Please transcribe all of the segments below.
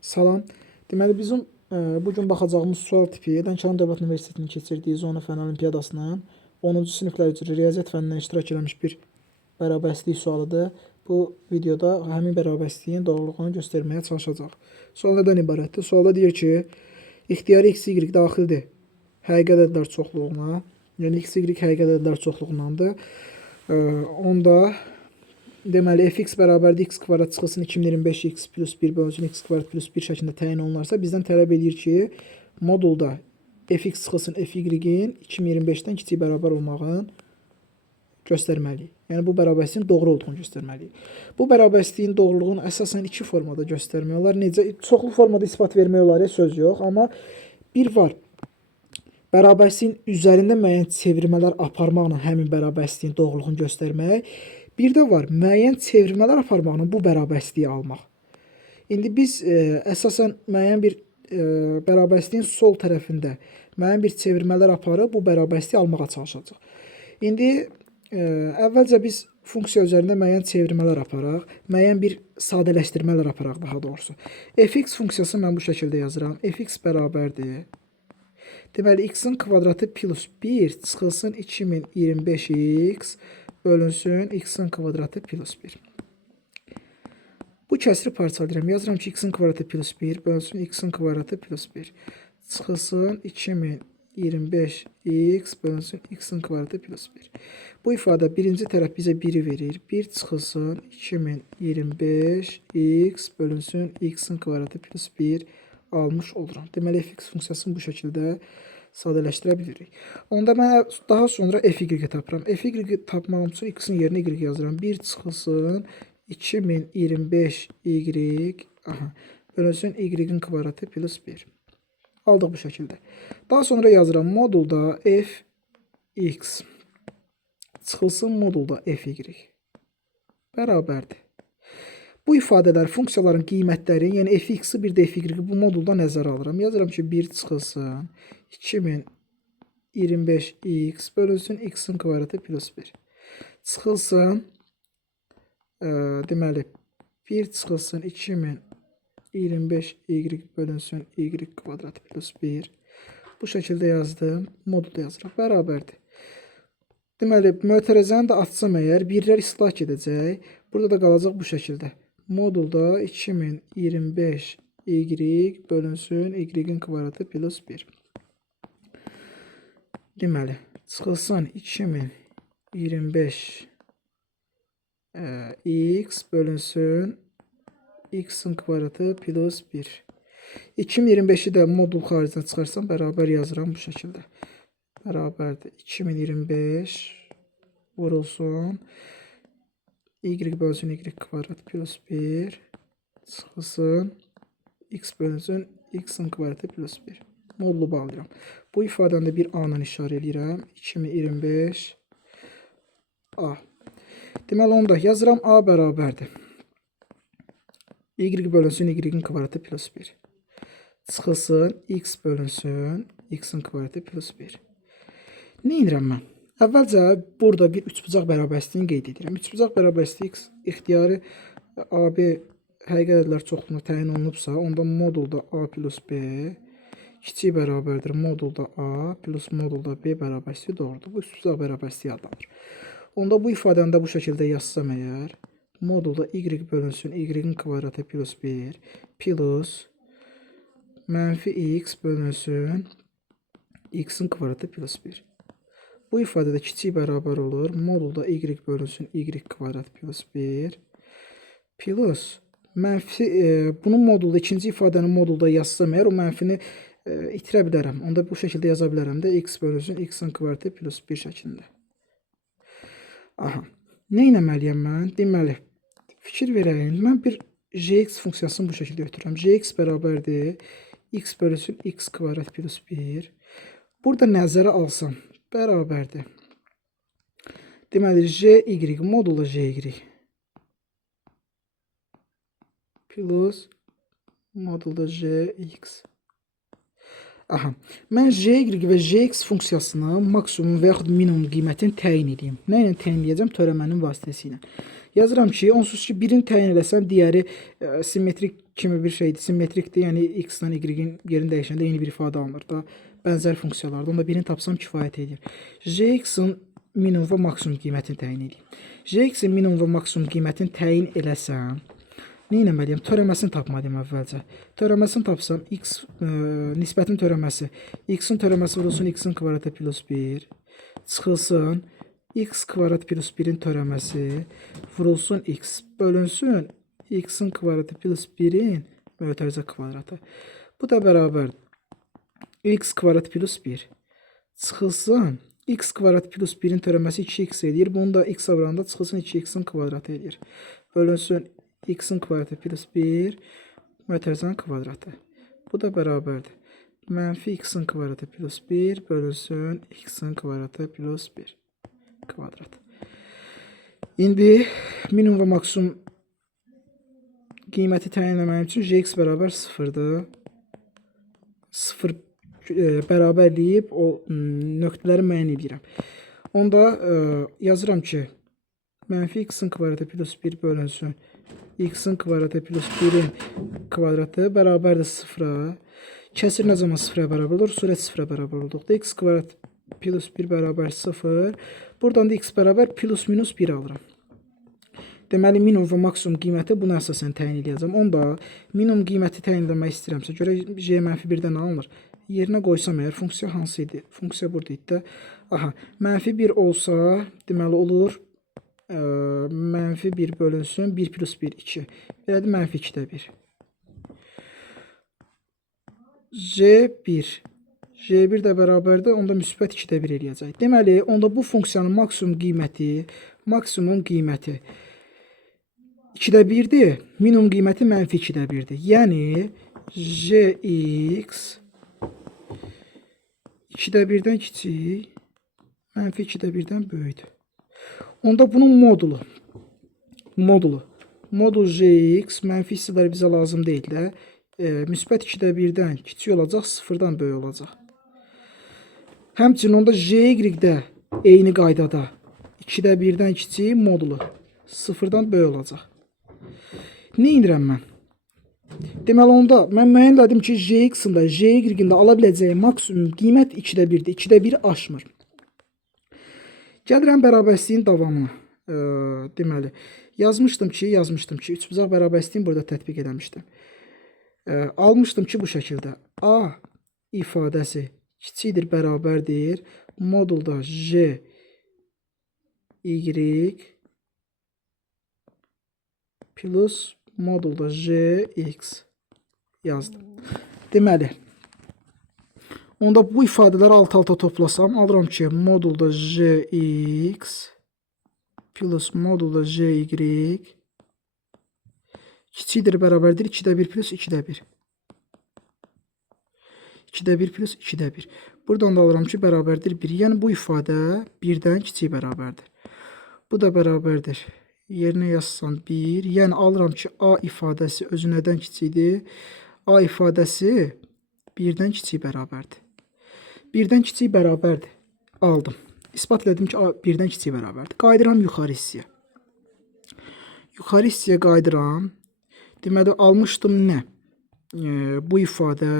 Salam. Deməli bizim bu gün baxacağımız sual tipi Lənkəran Dövlət Universitetinin keçirdiyi Zona Fənn Olimpiadasının 10-cu siniflər üzrə riyaziyyat fənnindən iştirak etmiş bir bərabərslik sualıdır. Bu videoda həmin bərabərsliyin doğruluğunu göstərməyə çalışacaq. Sual nədən ibarətdir? Sualda deyir ki, ixtiyari x, y daxildir həqiqət ədədlər çoxluğuna. Yəni x, y həqiqət ədədlər çoxluğundandır. Onda deməli fx bərabərdir x kvadrat çıxılsın 2025 x plus 1 bölünsün x kvadrat plus 1 şəklində təyin olunarsa, bizdən tələb edir ki, modulda fx çıxılsın fy-in 2025-dən kiçik bərabər olmağını göstərməliyik. Yəni bu bərabərsliyin doğru olduğunu göstərməliyik. Bu bərabərsliyin doğruluğunu əsasən iki formada göstərmək olar. Necə? Çoxlu formada isbat vermək olar, söz yox. Amma bir var. Bərabərsliyin üzərində müəyyən çevirmələr aparmaqla həmin bərabərsliyin doğruluğunu göstərmək. Bir də var, müəyyən çevirmələr aparmaqla bu bərabərsliyi almaq. İndi biz əsasən müəyyən bir bərabərsliyin sol tərəfində müəyyən bir çevirmələr aparıb bu bərabərsliyi almağa çalışacaq. İndi əvvəlcə biz funksiya üzərində müəyyən çevirmələr aparaq, müəyyən bir sadələşdirmələr aparaq daha doğrusu. Fx funksiyası mən bu şəkildə yazıram. Fx bərabərdir. Deməli, x-in kvadratı plus 1 çıxılsın 2025x bölünsün x-in kvadratı plus 1. Bu kəsri parçalayıram. Yazıram ki, x-in kvadratı plus 1 bölünsün x-in kvadratı plus 1. Çıxılsın 2025x bölünsün x-in kvadratı plus 1. Bu ifadə birinci tərəf bizə 1'i verir. 1 çıxılsın 2025x bölünsün x-in kvadratı plus 1 almış oluram. Deməli, fx funksiyasını bu şəkildə sadələşdirə bilirik. Onda mən daha sonra fy tapıram. Fy tapmağım üçün x-in yerinə y yazıram. 1 çıxılsın 2025y bölünsün y-in kvadratı plus 1. Aldıq bu şəkildə. Daha sonra yazıram modulda fx çıxılsın modulda fy bərabərdir. Bu ifadələr, funksiyaların qiymətləri, yəni fx-i bir də fy bu modulda nəzərə alıram. Yazıram ki, 1 çıxılsın 2025x bölünsün x-in kvadratı plus 1. Çıxılsın, deməli, 1 çıxılsın 2025y bölünsün y kvadratı plus 1. Bu şəkildə yazdım, modulda yazırıq, bərabərdir. Deməli, mötərəzəni də açsam əgər, birlər islah edəcək. Burada da qalacaq bu şəkildə. Modulda 2025y bölünsün y-in kvadratı plus 1. Deməli, çıxılsın 2025x bölünsün x-in kvadratı plus 1. 2025'i də modul xaricinə çıxarsam, bərabər yazıram bu şəkildə. Bərabərdir. 2025 vurulsun. Y bölünsün y kvadrat plus 1. Çıxılsın. X bölünsün x-in kvadratı plus 1. Modulu bağlayıram. Bu ifadəni bir A-la işarə edirəm. 2025 A. Deməli, onda yazıram A bərabərdir. Y bölünsün y-in kvadratı plus 1. Çıxılsın x bölünsün x-in kvadratı plus 1. Nə edirəm mən? Əvvəlcə burada bir üçbucaq bərabərsliyi qeyd edirəm. Üçbucaq bərabərsliyi ixtiyari AB həqiqət ədədlər çoxluğuna təyin olunubsa, onda modulda A plus B kiçik bərabərdir modulda A plus modulda B bərabərsliyi doğrudur. Bu üçbucaq bərabərsliyi adlanır. Onda bu ifadəni də bu şəkildə yazsam əgər, modulda y bölünsün y-in kvadratı plus 1 plus mənfi x bölünsün x-in kvadratı plus 1. Bu ifadədə kiçik bərabər olur. Modulda y bölünsün y kvadrat plus 1 plus mənfi, bunun modulda, ikinci ifadənin modulda yazsam əgər, o mənfini itirə bilərəm. Onda bu şəkildə yaza bilərəm də x bölünsün x-in kvadratı plus 1 şəklində. Aha. Nə etməliyəm mən? Deməli, fikir verəyim. Mən bir jx funksiyasını bu şəkildə götürürəm. Jx bərabərdir x bölünsün x kvadrat plus 1. Burada nəzərə alsam, bərabərdir. Deməli, jy modula jy plus modulda jx. Aha. Mən jy və jx funksiyasının maksimum və yaxud minimum qiymətini təyin edeyim. Nə ilə təyin edəcəm? Törəmənin vasitəsilə. Yazıram ki, onsuz ki, birini təyin eləsəm, digəri simmetrik kimi bir şeydir, simmetrikdir. Yəni x-dan y-in yerini dəyişəndə eyni bir ifadə alınır da. Bənzər funksiyalardan da birini tapsam kifayət edir. J(x)-in minimum və maksimum qiymətini təyin edeyim. J(x)in minimum və maksimum qiymətini təyin eləsəm, nə etməliyəm? Törəməsini tapmalıyım əvvəlcə. Törəməsini tapsam, x nisbətin törəməsi, x-in törəməsi vurulsun x-in kvadratı plus 1, çıxılsın, x kvadrat plus 1-in törəməsi vurulsun x, bölünsün x-in kvadratı plus 1-in mötərizə kvadratı. Bu da bərabər x kvadrat plus 1 çıxılsın x kvadrat plus 1-in törəməsi 2x edir. Bunu da x avıranda çıxılsın 2x-in kvadratı edir. Bölünsün x-in kvadratı plus 1 mötərizənin kvadratı. Bu da bərabərdir. Mənfi x-in kvadratı plus 1 bölünsün x-in kvadratı plus 1 kvadrat. İndi minimum və maksimum qiyməti təyin etməyim üçün Jx bərabər 0-dır. 0 bərabərləyib o nöqtələri müəyyən edirəm. Onda yazıram ki, mənfi x-in kvadratı plus 1 bölünsün x-in kvadratı plus 1-in kvadratı bərabərdir 0-a. Kəsir nə zaman 0-a bərabər olur? Sürət 0-a bərabər olduqda x kvadrat plus 1 bərabər 0. Buradan da x bərabər plus minus 1 alıram. Deməli, minimum və maksimum qiyməti buna əsasən təyin edəcəm. Onda minimum qiyməti təyin etmək istəyirəmsə, görə j mənfi 1-dən alınır. Yerinə qoysam əgər, funksiya hansı idi? Funksiya burada idi də. Aha, mənfi 1 olsa, deməli olur, mənfi 1 bölünsün, 1 plus 1, 2. Belədir, mənfi 2-də 1. J1. J1 də bərabərdir, onda müsbət 2-də 1 eləyəcək. Deməli, onda bu funksiyanın maksimum qiyməti 2-də 1-dir, minimum qiyməti mənfi 2-də 1-dir. Yəni, Jx 2-də 1-dən kiçik, mənfi 2-də 1-dən böyükdür. Onda bunun modul Jx, mənfi hissələri bizə lazım deyil də, müsbət 2-də 1-dən kiçik olacaq, 0-dan böyük olacaq. Həmçinin onda jy-də eyni qaydada 2-də 1-dən kiçik modulu 0-dan böyük olacaq. Nə edirəm mən? Deməli, onda mən müəyyən elədim ki, Jx-in də, jy-in də ala biləcəyi maksimum qiymət 2-də 1-dir. 2-də 1 aşmır. Gəlirəm bərabərsliyin davamına. Deməli, yazmışdım ki, üçbucaq bərabərsliyin burada tətbiq eləmişdim. Almışdım ki, bu şəkildə. A ifadəsi kiçikdir, bərabərdir. Modulda J, Y plus modulda Jx yazdım. Deməli, onda bu ifadələri alt-alta toplasam, alıram ki, modulda Jx plus modulda Jy kiçikdir, bərabərdir 2-də 1 plus 2-də 1. 2-də 1 plus 2-də 1. Buradan da alıram ki, bərabərdir 1. Yəni, bu ifadə 1-dən kiçik bərabərdir. Bu da bərabərdir. Yerinə yazsam 1. Yəni, alıram ki, A ifadəsi özü nədən kiçikdir? A ifadəsi 1-dən kiçik bərabərdir. 1-dən kiçik bərabərdir. Aldım. İspat elədim ki, A 1-dən kiçik bərabərdir. Qayıdıram yuxarı hissəyə. Yuxarı hissəyə qayıdıram. Deməli, almışdım nə? Bu ifadə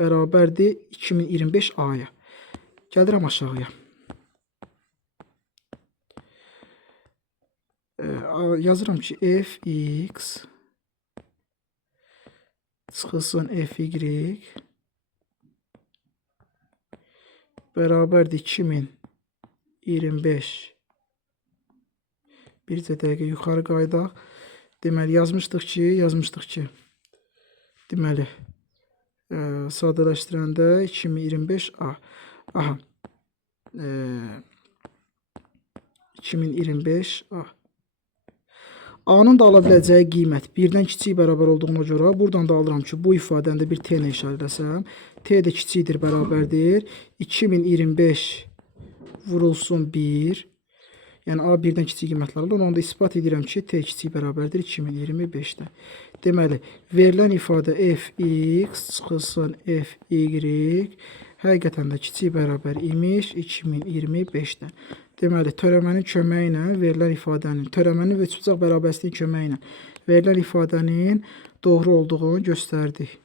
bərabərdir 2025 A-ya. Gəlirəm aşağıya. Yazıram ki, fx çıxılsın fy bərabərdir 2025. Bircə dəqiqə yuxarı qaydaq. Deməli, yazmışdıq ki, deməli, sadələşdirəndə 2025 A. Aha, 2025 A. A-nın da ala biləcəyi qiymət 1-dən kiçik bərabər olduğuna görə buradan da alıram ki, bu ifadəni də bir T ilə işarələsəm, T də kiçikdir, bərabərdir 2025 vurulsun 1. Yəni, A 1-dən kiçik qiymətlər alır. Onu da ispat edirəm ki, T kiçik bərabərdir 2025-də. Deməli, verilən ifadə fx çıxılsın fy həqiqətən də kiçik bərabər imiş 2025-dən. Deməli, törəmənin köməyi ilə verilən ifadənin, törəmənin və üçbucaq bərabərsliyin köməyi ilə verilən ifadənin doğru olduğunu göstərdik.